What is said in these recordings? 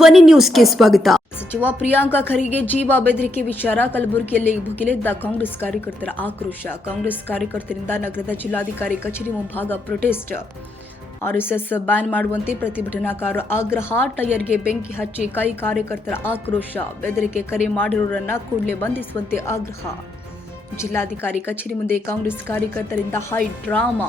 ಧ್ವನಿ ನ್ಯೂಸ್ಗೆ ಸ್ವಾಗತ. ಸಚಿವ ಪ್ರಿಯಾಂಕಾ ಖರ್ಗೆ ಜೀವ ಬೆದರಿಕೆ ವಿಚಾರ, ಕಲಬುರಗಿಯಲ್ಲಿ ಭುಗಿಲೆದ್ದ ಕಾಂಗ್ರೆಸ್ ಕಾರ್ಯಕರ್ತರ ಆಕ್ರೋಶ. ಕಾಂಗ್ರೆಸ್ ಕಾರ್ಯಕರ್ತರಿಂದ ನಗರದ ಜಿಲ್ಲಾಧಿಕಾರಿ ಕಚೇರಿ ಮುಂಭಾಗ ಪ್ರೊಟೆಸ್ಟ್. ಆರ್ಎಸ್ಎಸ್ ಬ್ಯಾನ್ ಮಾಡುವಂತೆ ಪ್ರತಿಭಟನಾಕಾರರು ಆಗ್ರಹ, ಟೈರ್ಗೆ ಬೆಂಕಿ ಹಚ್ಚಿ ಕೈ ಕಾರ್ಯಕರ್ತರ ಆಕ್ರೋಶ. ಬೆದರಿಕೆ ಕರೆ ಮಾಡಿರೋರನ್ನ ಕೂಡಲೇ ಬಂಧಿಸುವಂತೆ ಆಗ್ರಹ. ಜಿಲ್ಲಾಧಿಕಾರಿ ಕಚೇರಿ ಮುಂದೆ ಕಾಂಗ್ರೆಸ್ ಕಾರ್ಯಕರ್ತರಿಂದ ಹೈ ಡ್ರಾಮಾ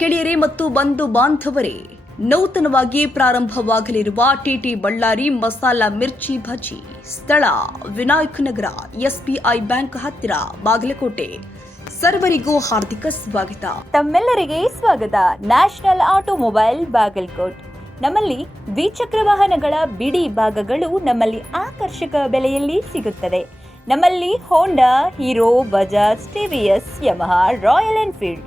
ಗೆಳೆಯರೇ ಮತ್ತು ಬಂಧು ಬಾಂಧವರೇ, ನೂತನವಾಗಿ ಪ್ರಾರಂಭವಾಗಲಿರುವ ಟಿಟಿ ಬಳ್ಳಾರಿ ಮಸಾಲಾ ಮಿರ್ಚಿ ಭಜಿ, ಸ್ಥಳ ವಿನಾಯಕ ನಗರ ಎಸ್ಬಿಐ ಬ್ಯಾಂಕ್ ಹತ್ತಿರ, ಬಾಗಲಕೋಟೆ. ಸರ್ವರಿಗೂ ಹಾರ್ದಿಕ ಸ್ವಾಗತ. ತಮ್ಮೆಲ್ಲರಿಗೆ ಸ್ವಾಗತ. National automobile Bagalkot. ನಮ್ಮಲ್ಲಿ ದ್ವಿಚಕ್ರ ವಾಹನಗಳ ಬಿಡಿ ಭಾಗಗಳು ನಮ್ಮಲ್ಲಿ ಆಕರ್ಷಕ ಬೆಲೆಯಲ್ಲಿ ಸಿಗುತ್ತದೆ. ನಮ್ಮಲ್ಲಿ Honda Hero Bajaj TVS Yamaha Royal Enfield